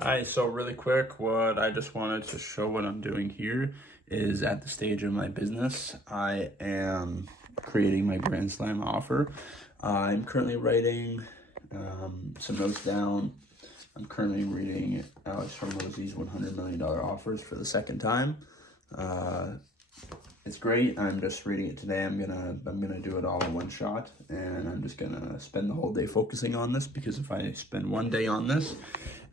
Hi, so really quick, what I just wanted to show what I'm doing here is at the stage of my business. I am creating my Grand Slam offer. I'm currently writing some notes down. I'm currently reading Alex Hormozzi's $100 million offers for the second time. Uh, it's great. I'm just reading it today. I'm gonna do it all in one shot, and I'm just gonna spend the whole day focusing on this because if I spend one day on this,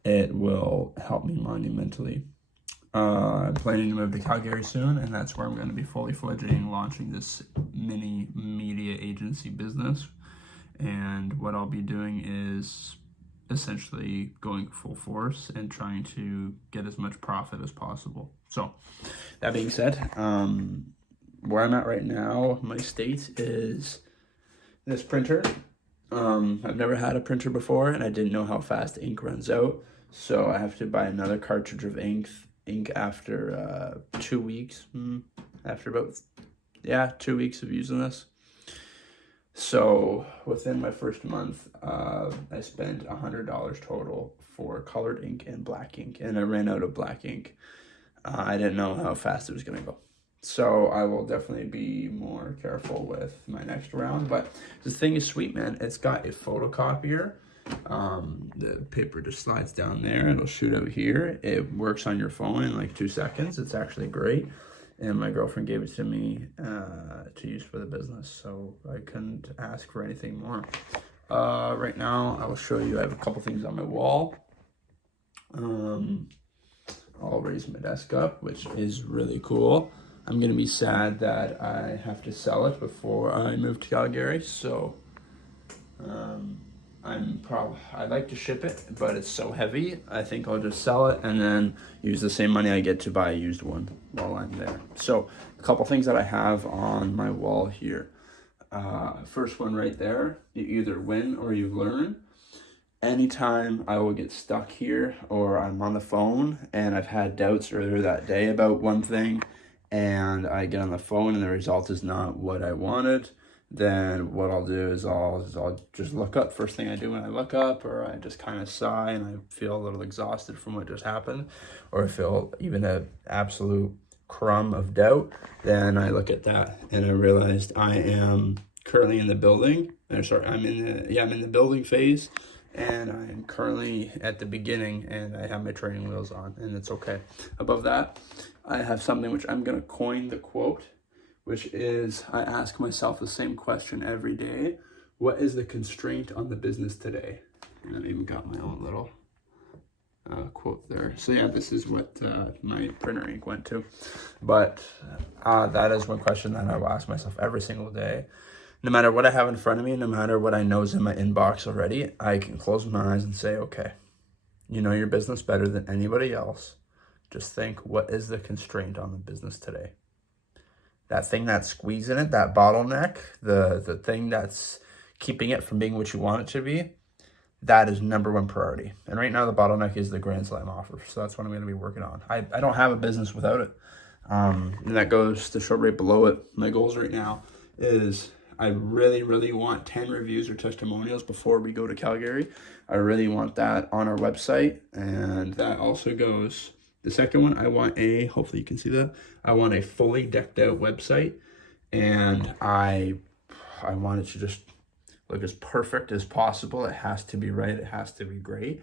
it will help me monumentally. I'm planning to move to Calgary soon, and that's where I'm going to be fully fledging launching this mini media agency business. And what I'll be doing is essentially going full force and trying to get as much profit as possible. So, that being said, where I'm at right now, my state is this printer. I've never had a printer before, and I didn't know how fast ink runs out. So I have to buy another cartridge of ink after 2 weeks. After about 2 weeks of using this. So within my first month, I spent $100 total for colored ink and black ink, and I ran out of black ink. I didn't know how fast it was gonna go. So I will definitely be more careful with my next round. But the thing is sweet, man. It's got a photocopier. The paper just slides down there. It'll shoot out here. It works on your phone in like 2 seconds. It's actually great. And my girlfriend gave it to me to use for the business. So I couldn't ask for anything more. Right now, I will show you. I have a couple things on my wall. I'll raise my desk up, which is really cool. I'm gonna be sad that I have to sell it before I move to Calgary. So I'd like to ship it, but it's so heavy. I think I'll just sell it and then use the same money I get to buy a used one while I'm there. So a couple things that I have on my wall here. First one right there, you either win or you learn. Anytime I will get stuck here or I'm on the phone and I've had doubts earlier that day about one thing and I get on the phone and the result is not what I wanted, then what I'll do is I'll just look up. First thing I do when I look up, or I just kind of sigh and I feel a little exhausted from what just happened, or I feel even an absolute crumb of doubt, then I look at that and I realized I am currently in the building. I'm in the building phase, and I'm currently at the beginning, and I have my training wheels on, and it's okay. Above that, I have something which I'm gonna coin the quote, which is I ask myself the same question every day. What is the constraint on the business today? And I've even got my own little quote there. So yeah, this is what my printer ink went to. But that is one question that I will ask myself every single day. No matter what I have in front of me, no matter what I know is in my inbox already, I can close my eyes and say, okay, you know your business better than anybody else. Just think, what is the constraint on the business today? That thing that's squeezing it, that bottleneck, the thing that's keeping it from being what you want it to be, that is number one priority. And right now the bottleneck is the Grand Slam offer. So that's what I'm going to be working on. I don't have a business without it. And that goes to show right below it. My goals right now is I really, really want 10 reviews or testimonials before we go to Calgary. I really want that on our website. And that also goes, the second one, hopefully you can see that, I want a fully decked out website. And I want it to just look as perfect as possible. It has to be right. It has to be great.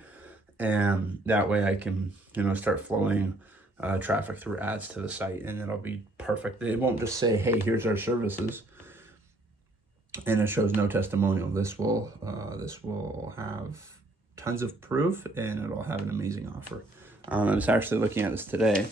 And that way I can, start flowing traffic through ads to the site, and it'll be perfect. It won't just say, hey, here's our services, and it shows no testimonial. This will have tons of proof, and it'll have an amazing offer. I was actually looking at this today,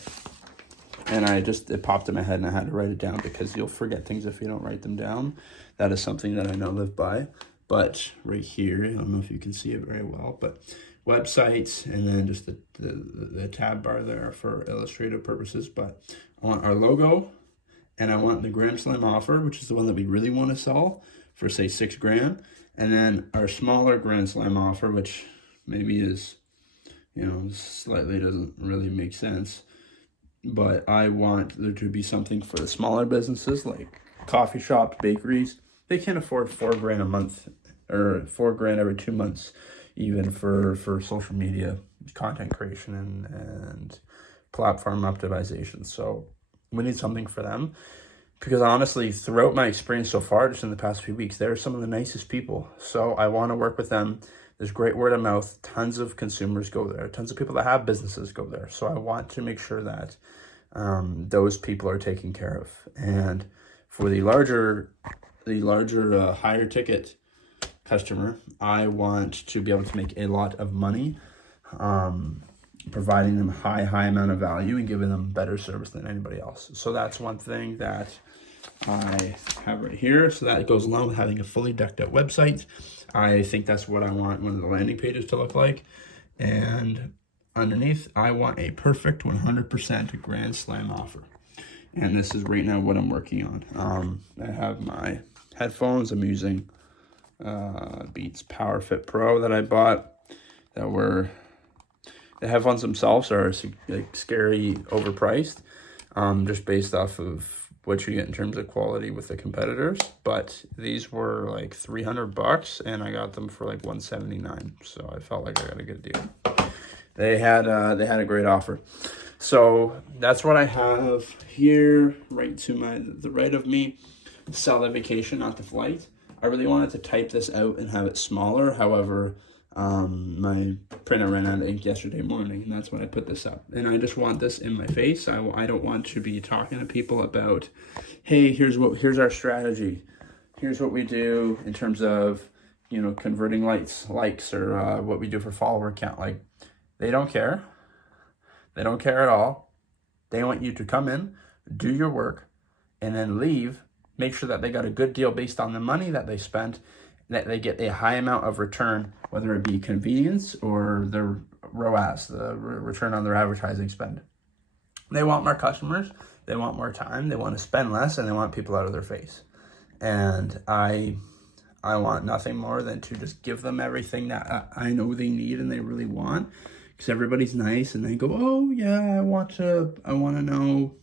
and it popped in my head, and I had to write it down because you'll forget things if you don't write them down. That is something that I now live by. But right here, I don't know if you can see it very well, but websites, and then just the tab bar there for illustrative purposes. But I want our logo, and I want the Grand Slam offer, which is the one that we really want to sell for, say, $6,000. And then our smaller Grand Slam offer, which maybe is, slightly doesn't really make sense. But I want there to be something for the smaller businesses like coffee shops, bakeries. They can't afford $4,000 a month or $4,000 every 2 months. even for social media content creation and platform optimization. So we need something for them, because honestly, throughout my experience so far, just in the past few weeks, they're some of the nicest people. So I want to work with them. There's great word of mouth. Tons of consumers go there. Tons of people that have businesses go there. So I want to make sure that those people are taken care of. And for the larger higher ticket customer, I want to be able to make a lot of money, providing them high amount of value and giving them better service than anybody else. So that's one thing that I have right here. So that goes along with having a fully decked out website. I think that's what I want one of the landing pages to look like. And underneath, I want a perfect 100% Grand Slam offer. And this is right now what I'm working on. I have my headphones. I'm using Beats PowerFit Pro that I bought. The headphones themselves are like scary overpriced, just based off of what you get in terms of quality with the competitors. But these were like $300 and I got them for like $179. So I felt like I got a good deal. They had a great offer. So that's what I have here, right to the right of me. Sell the vacation, not the flight. I really wanted to type this out and have it smaller. However, my printer ran out of ink yesterday morning, and that's when I put this up. And I just want this in my face. I don't want to be talking to people about, hey, here's our strategy. Here's what we do in terms of, converting likes or what we do for follower count. Like, they don't care. They don't care at all. They want you to come in, do your work, and then leave. Make sure that they got a good deal based on the money that they spent, that they get a high amount of return, whether it be convenience or the ROAS, the return on their advertising spend. They want more customers, they want more time, they want to spend less, and they want people out of their face. And I want nothing more than to just give them everything that I know they need and they really want, because everybody's nice and they go, oh yeah, I want to know,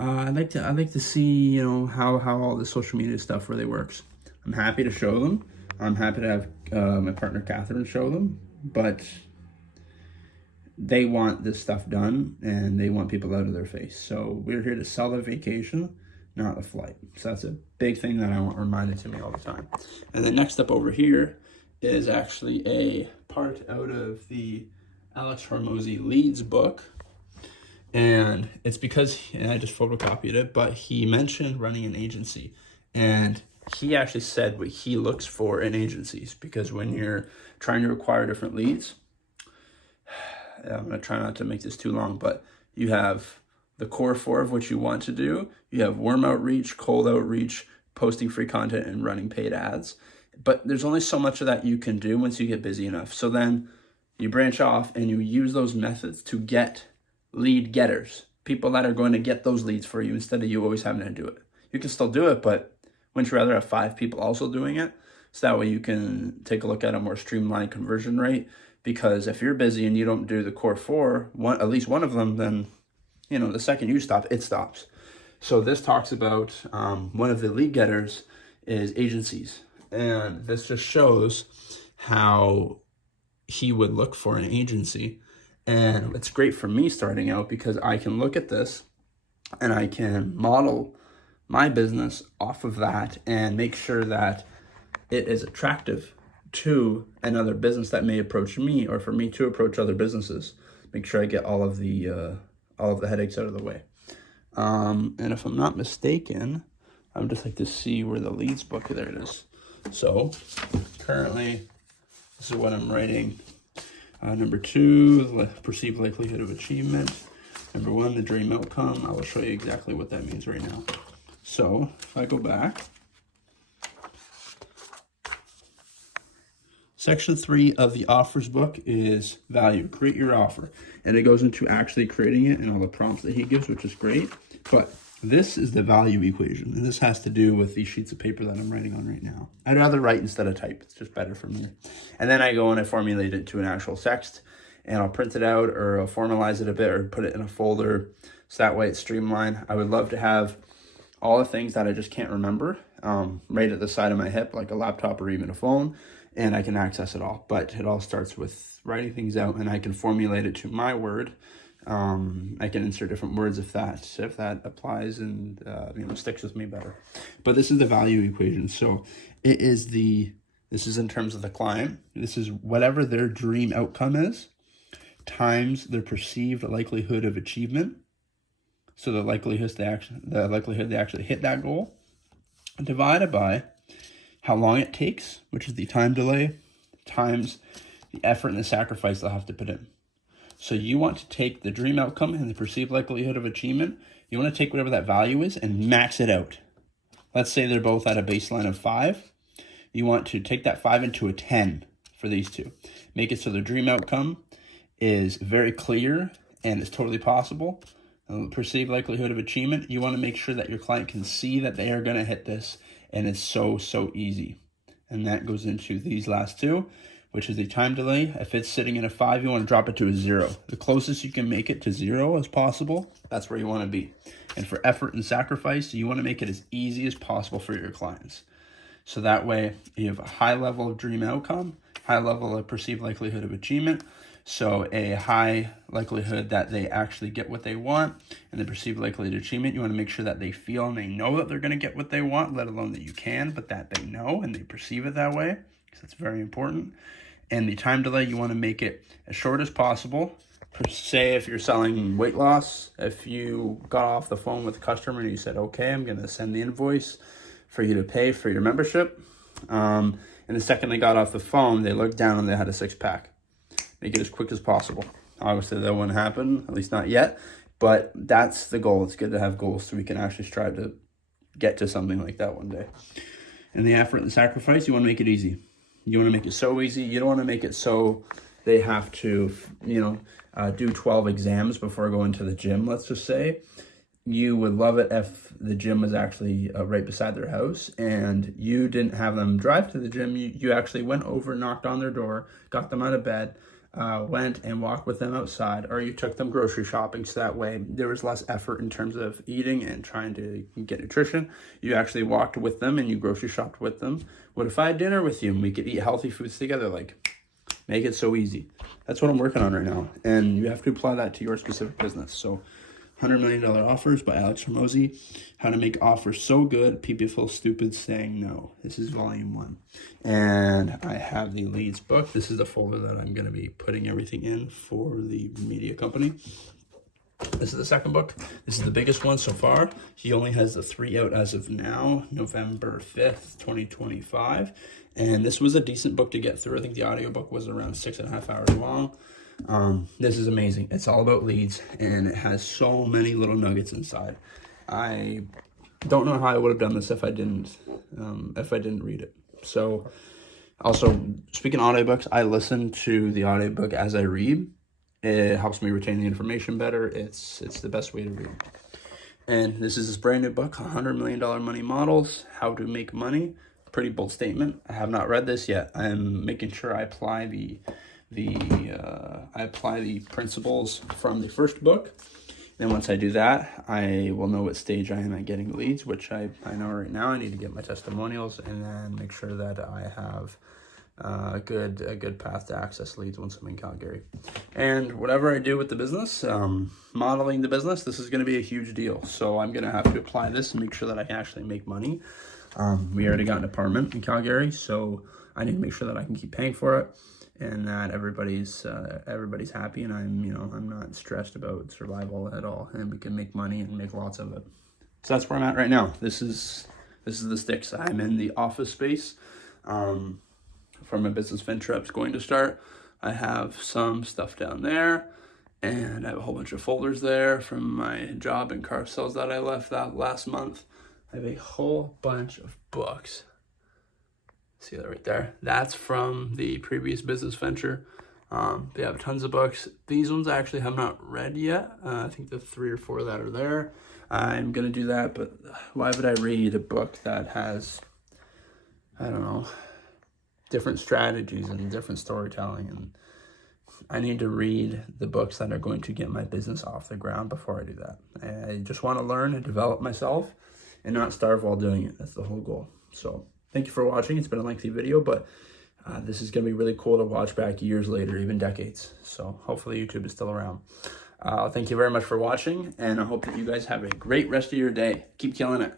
I'd like to see, how all the social media stuff really works. I'm happy to show them. I'm happy to have my partner Catherine show them, but they want this stuff done and they want people out of their face. So we're here to sell the vacation, not the flight. So that's a big thing that I want reminded to me all the time. And then next up over here is actually a part out of the Alex Hormozi Leads book. And it's because, and I just photocopied it, but he mentioned running an agency. And he actually said what he looks for in agencies, because when you're trying to acquire different leads, I'm going to try not to make this too long, but you have the core four of what you want to do. You have warm outreach, cold outreach, posting free content, and running paid ads. But there's only so much of that you can do once you get busy enough. So then you branch off and you use those methods to get lead getters, people that are going to get those leads for you instead of you always having to do it. You can still do it, but wouldn't you rather have 5 people also doing it? So that way you can take a look at a more streamlined conversion rate. Because if you're busy and you don't do the core 4, at least one of them, then, the second you stop, it stops. So this talks about one of the lead getters is agencies. And this just shows how he would look for an agency. And it's great for me starting out, because I can look at this and I can model my business off of that and make sure that it is attractive to another business that may approach me, or for me to approach other businesses. Make sure I get all of the headaches out of the way. And if I'm not mistaken, I would just like to see where the leads book, there it is. So currently, this is what I'm writing. Number 2, the perceived likelihood of achievement. Number 1, the dream outcome. I will show you exactly what that means right now. So if I go back, section 3 of the offers book is value. Create your offer. And it goes into actually creating it and all the prompts that he gives, which is great. But this is the value equation. And this has to do with these sheets of paper that I'm writing on right now. I'd rather write instead of type. It's just better for me. And then I go and I formulate it to an actual text. And I'll print it out, or I'll formalize it a bit, or put it in a folder. So that way it's streamlined. I would love to have all the things that I just can't remember right at the side of my hip, like a laptop or even a phone. and I can access it all. But it all starts with writing things out, and I can formulate it to my word. I can insert different words if that applies and sticks with me better. But this is the value equation. So this is in terms of the client. This is whatever their dream outcome is times their perceived likelihood of achievement. So the likelihood they actually hit that goal, divided by how long it takes, which is the time delay, times the effort and the sacrifice they'll have to put in. So you want to take the dream outcome and the perceived likelihood of achievement. You want to take whatever that value is and max it out. Let's say they're both at a baseline of 5. You want to take that 5 into a 10 for these two. Make it so the dream outcome is very clear and it's totally possible. Perceived likelihood of achievement, you want to make sure that your client can see that they are going to hit this, and it's so easy. And that goes into these last two, which is the time delay. If it's sitting in a 5, you want to drop it to a 0. The closest you can make it to 0 as possible, that's where you want to be. And for effort and sacrifice, you want to make it as easy as possible for your clients. So that way you have a high level of dream outcome, high level of perceived likelihood of achievement. So a high likelihood that they actually get what they want, and the perceived likelihood of achievement, you want to make sure that they feel and they know that they're going to get what they want, let alone that you can, but that they know and they perceive it that way, because that's very important. And the time delay, you want to make it as short as possible. Say if you're selling weight loss, if you got off the phone with a customer and you said, okay, I'm going to send the invoice for you to pay for your membership. And the second they got off the phone, they looked down and they had a 6-pack. Make it as quick as possible. Obviously, that won't happen, at least not yet. But that's the goal. It's good to have goals so we can actually strive to get to something like that one day. And the effort and the sacrifice, you want to make it easy. You want to make it so easy. You don't want to make it so they have to, do 12 exams before going to the gym, let's just say. You would love it if the gym was actually right beside their house and you didn't have them drive to the gym. You actually went over, knocked on their door, got them out of bed, went and walked with them outside, or you took them grocery shopping, so that way there was less effort in terms of eating and trying to get nutrition. You actually walked with them and you grocery shopped with them. What if I had dinner with you and we could eat healthy foods together? Make it so easy. That's what I'm working on right now, and you have to apply that to your specific business. So $100 Million Offers by Alex Hormozi. How to make offers so good people feel stupid saying no. This is volume 1. And I have the leads book. This is the folder that I'm going to be putting everything in for the media company. This is the second book. This is the biggest one so far. He only has the 3 out as of now, November 5th, 2025. And this was a decent book to get through. I think the audiobook was around 6.5 hours long. This is amazing. It's all about leads, and it has so many little nuggets inside. I don't know how I would have done this if I didn't read it. So also, speaking of audiobooks, I listen to the audiobook as I read. It helps me retain the information better. It's the best way to read. And this is this brand new book, $100 Million Money Models, How to Make Money. Pretty bold statement. I have not read this yet. I'm making sure I apply the principles from the first book. Then once I do that, I will know what stage I am at getting leads, which I know right now. I need to get my testimonials and then make sure that I have a good path to access leads once I'm in Calgary. And whatever I do with the business, modeling the business, this is going to be a huge deal. So I'm going to have to apply this and make sure that I can actually make money. We already got an apartment in Calgary, so I need to make sure that I can keep paying for it, and that everybody's happy, and I'm not stressed about survival at all, and we can make money and make lots of it. So that's where I'm at right now. This is the sticks. I'm in the office space for my business venture I'm going to start. I have some stuff down there, and I have a whole bunch of folders there from my job in car sales that I left that last month. I have a whole bunch of books. See that right there? That's from the previous business venture. They have tons of books. These ones I actually have not read yet. I think the 3 or 4 that are there. I'm going to do that, but why would I read a book that has, different strategies and different storytelling? And I need to read the books that are going to get my business off the ground before I do that. I just want to learn and develop myself and not starve while doing it. That's the whole goal. So thank you for watching. It's been a lengthy video, but this is going to be really cool to watch back years later, even decades. So hopefully YouTube is still around. Thank you very much for watching, and I hope that you guys have a great rest of your day. Keep killing it.